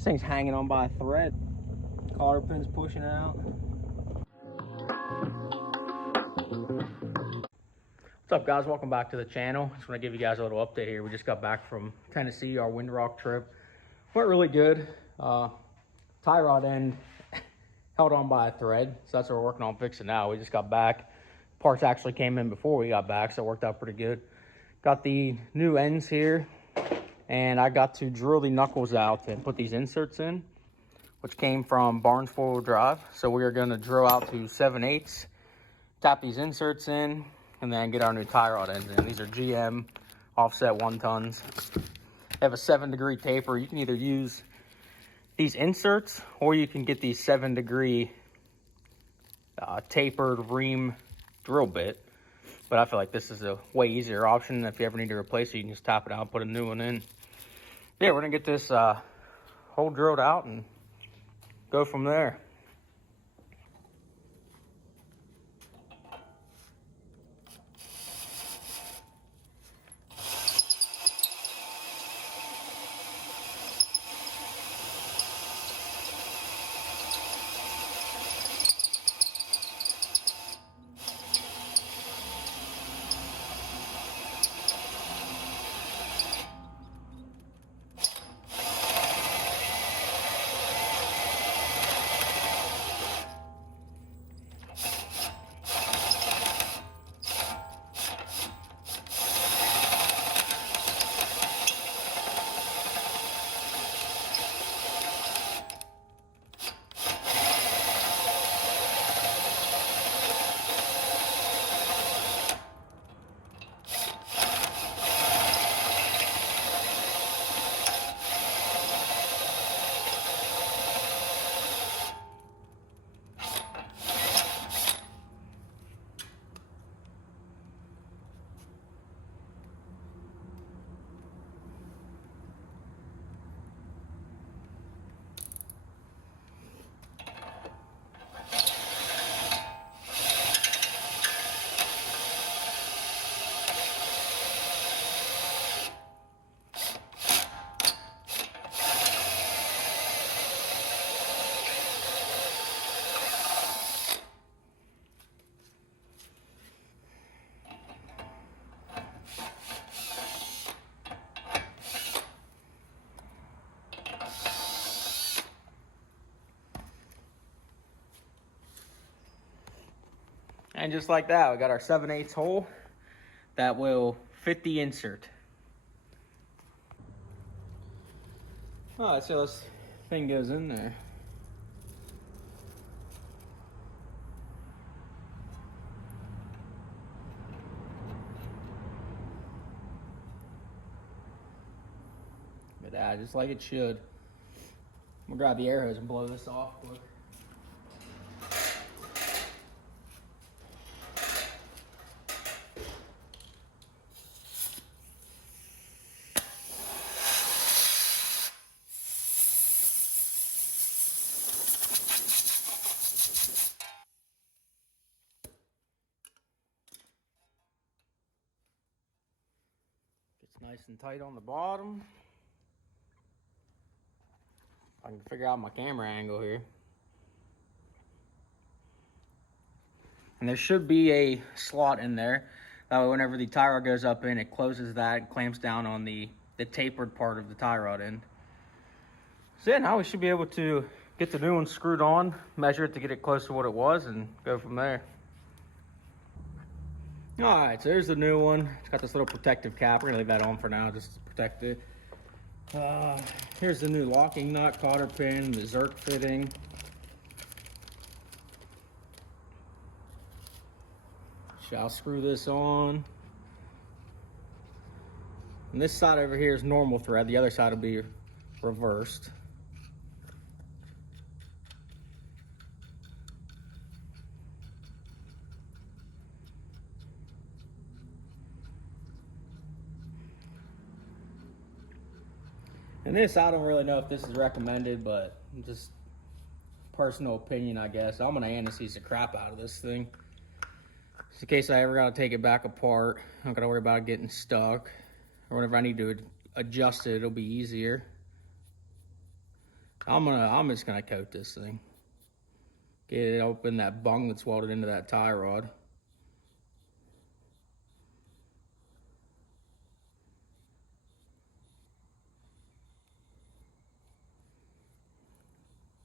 This thing's hanging on by a thread. Cotter pin's pushing out. What's up, guys? Welcome back to the channel. Just want to give you guys a little update here. We just got back from Tennessee, our Windrock trip. Went really good. Tie rod end held on by a thread, so that's what we're working on fixing now. We just got back. Parts actually came in before we got back, so it worked out pretty good. Got the new ends here, and I got to drill the knuckles out and put these inserts in, which came from Barnes 4-wheel drive. So we are going to drill out to 7/8, tap these inserts in, and then get our new tie rod ends in. These are GM offset 1-tons. They have a 7-degree taper. You can either use these inserts, or you can get these 7-degree tapered ream drill bit. But I feel like this is a way easier option. If you ever need to replace it, you can just tap it out and put a new one in. Yeah, we're gonna get this hole drilled out and go from there. And just like that, we got our 7/8 hole that will fit the insert. Oh, let's see how this thing goes in there. But just like it should. I'm gonna grab the air hose and blow this off quick. It's nice and tight on the bottom. I can figure out my camera angle here. And there should be a slot in there. That way whenever the tie rod goes up in, it closes that and clamps down on the tapered part of the tie rod end. So yeah, now we should be able to get the new one screwed on, measure it to get it close to what it was, and go from there. All right, so there's the new one. It's got this little protective cap. We're gonna leave that on for now just to protect it. Here's the new locking nut, cotter pin, the Zerk fitting. I'll screw this on. And this side over here is normal thread. The other side will be reversed. And this, I don't really know if this is recommended, but just personal opinion, I guess. I'm gonna anesthesize the crap out of this thing. Just in case I ever gotta take it back apart, I'm not gonna worry about it getting stuck. Or whenever I need to adjust it, it'll be easier. I'm just gonna coat this thing. Get it open, that bung that's welded into that tie rod.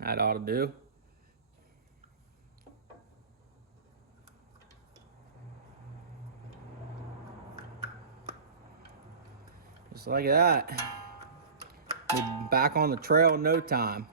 That ought to do. Just like that. Be back on the trail in no time.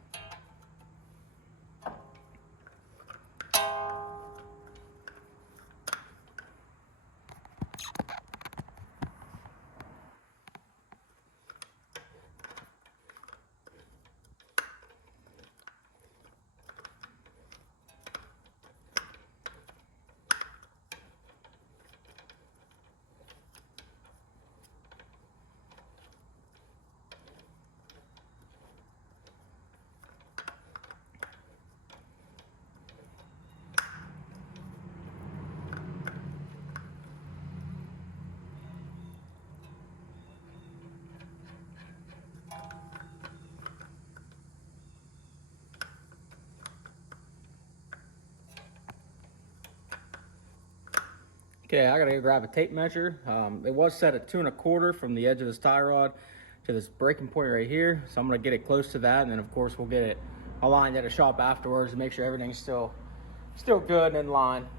Okay, I gotta go grab a tape measure. It was set at 2 1/4 from the edge of this tie rod to this breaking point right here. So I'm gonna get it close to that, and then of course we'll get it aligned at a shop afterwards to make sure everything's still good and in line.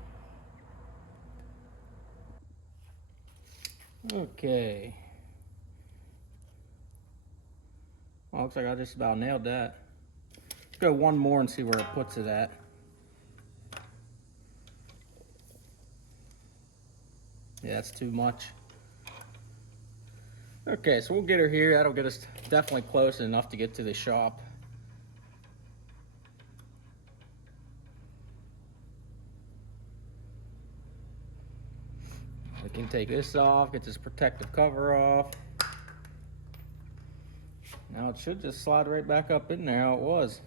Okay. Well, looks like I just about nailed that. Let's go one more and see where it puts it at. Yeah, that's too much. Okay, so we'll get her here. That'll get us definitely close enough to get to the shop. We can take this off, get this protective cover off. Now it should just slide right back up in there how it was.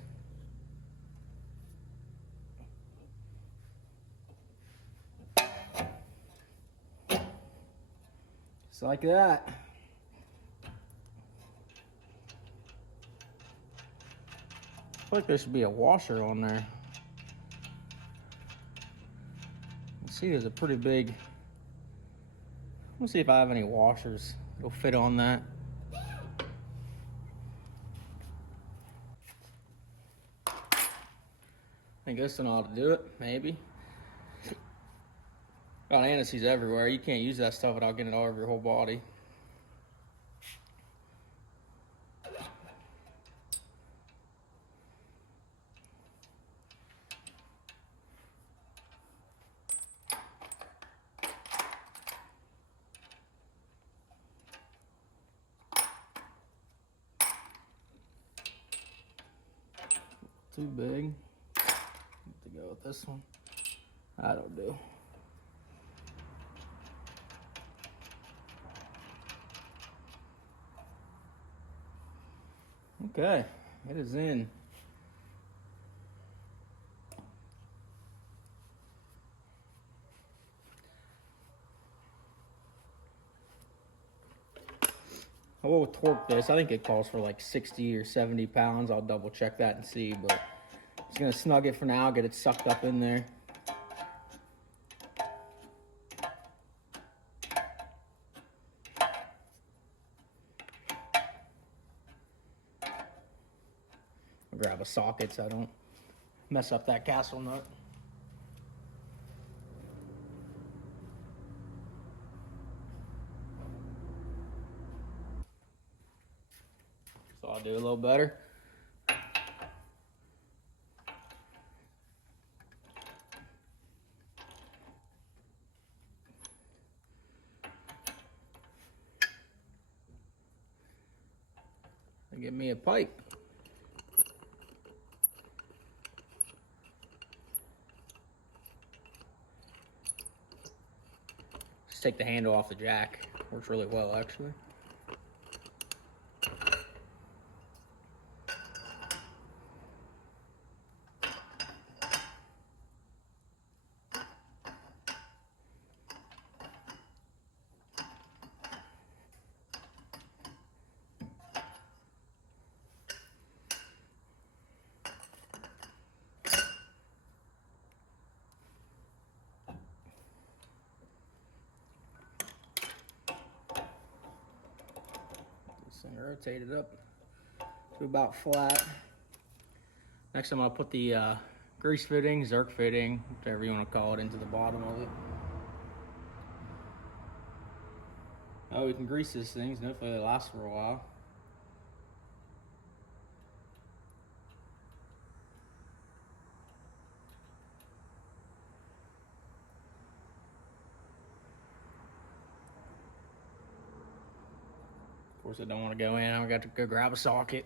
Just like that. I feel like there should be a washer on there. Let's see, there's a pretty big... Let's see if I have any washers that'll fit on that. I think this one ought to do it, maybe. Got anti-seize everywhere. You can't use that stuff without getting it all over your whole body. Too big. To go with this one. That'll do. Okay, it is in. I will torque this. I think it calls for like 60 or 70 pounds. I'll double check that and see, but just gonna snug it for now, get it sucked up in there. I'll grab a socket so I don't mess up that castle nut. So I'll do a little better. Give me a pipe. Just take the handle off the jack. Works really well, actually. thing rotated up to about flat. Next, I'm gonna put the grease fitting, Zerk fitting, whatever you want to call it, into the bottom of it. Oh, we can grease these things and hopefully they last for a while. Of course, I don't want to go in. I got to go grab a socket.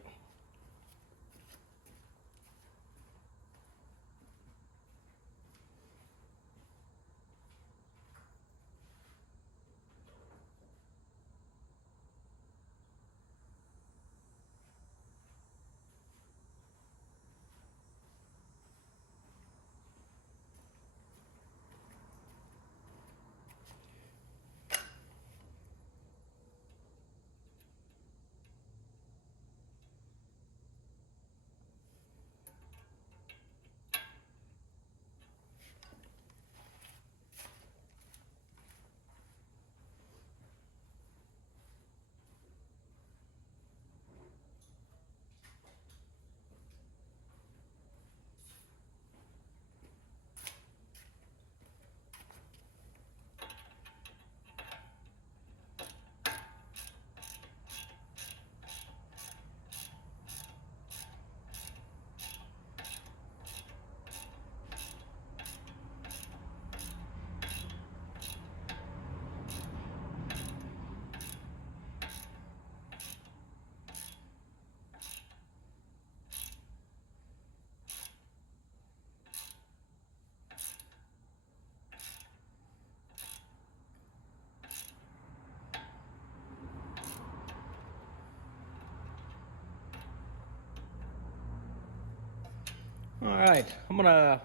All right, I'm gonna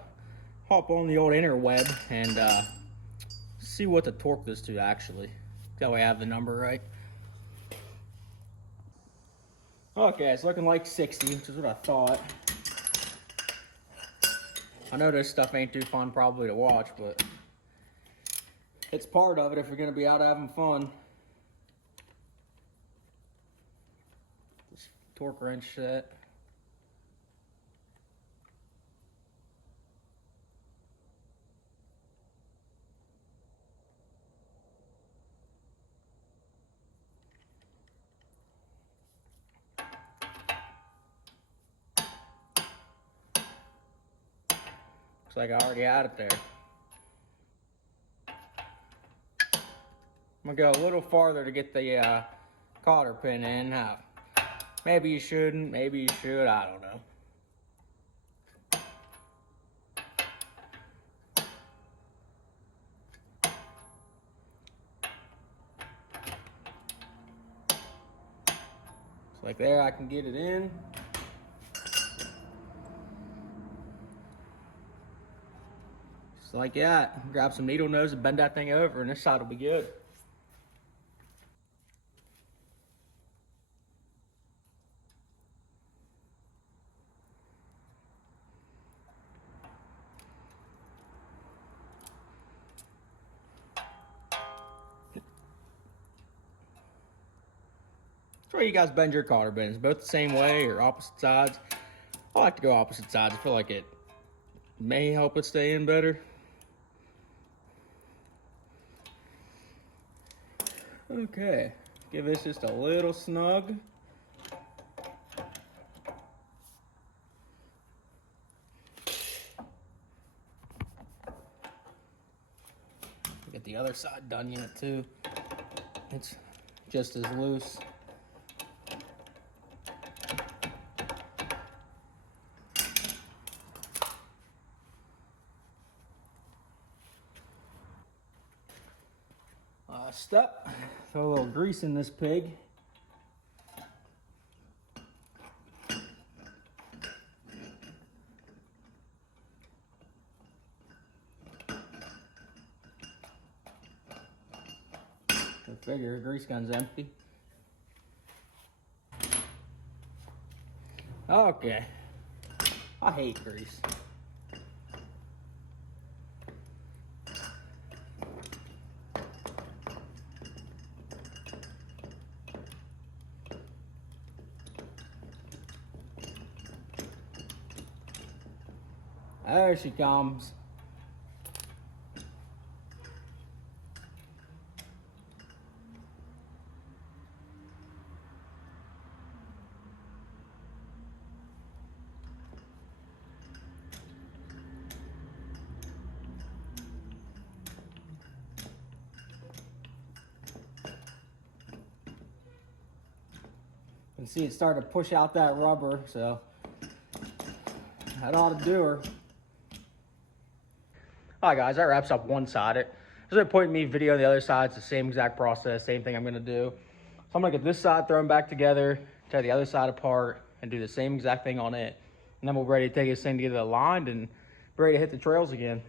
hop on the old interweb and see what to torque this to actually. That way I have the number right. Okay, it's looking like 60, which is what I thought. I know this stuff ain't too fun probably to watch, but it's part of it if you're gonna be out having fun. This torque wrench set. Looks like I already had it there. I'm gonna go a little farther to get the cotter pin in. Maybe you shouldn't, maybe you should, I don't know. It's like there, I can get it in. Just like that. Grab some needle nose and bend that thing over and this side will be good. That's where you guys bend your cotter bends, both the same way or opposite sides. I like to go opposite sides. I feel like it may help it stay in better. Okay, give this just a little snug. Get the other side done yet too. It's just as loose. Step, throw a little grease in this pig. Go figure, the grease gun's empty. Okay, I hate grease. There she comes. You can see it started to push out that rubber, so that ought to do her. All right, guys, that wraps up one side. There's no point in me videoing the other side. It's the same exact process, same thing I'm gonna do. So I'm gonna get this side thrown back together, tear the other side apart, and do the same exact thing on it. And then we're ready to take this thing to get it aligned and ready to hit the trails again.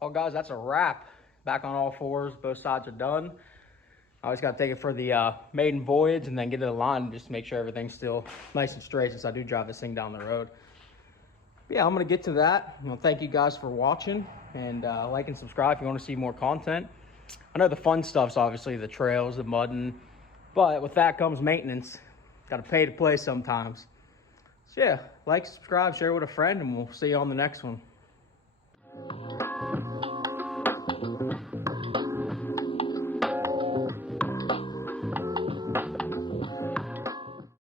Well, guys, that's a wrap. Back on all fours, both sides are done. I always got to take it for the maiden voyage and then get it aligned just to make sure everything's still nice and straight since I do drive this thing down the road. But yeah, I'm going to get to that. Thank you guys for watching, and like and subscribe if you want to see more content. I know the fun stuff's obviously the trails, the mudding, but with that comes maintenance. Got to pay to play sometimes. So yeah, like, subscribe, share with a friend, and we'll see you on the next one.